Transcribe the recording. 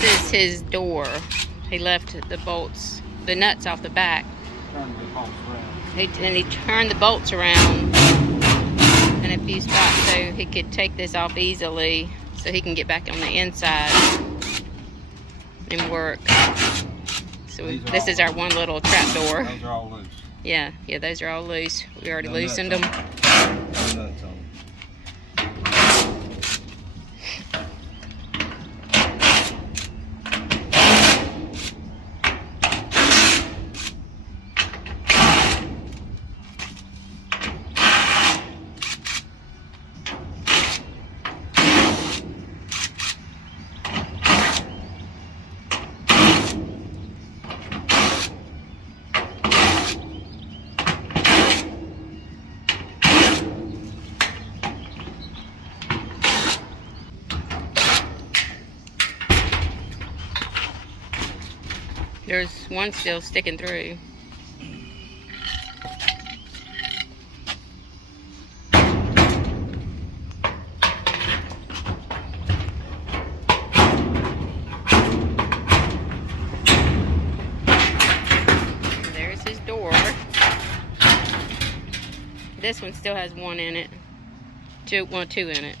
This is his door. He left the bolts, the nuts off the back. Turn the bolts around. He turned the bolts around in a few spots so he could take this off easily so he can get back on the inside and work. So this is our one little trap door. Those are all loose. Yeah, those are all loose. We already loosened them. No nuts on them. There's one still sticking through. There's his door. This one still has one in it. Two in it.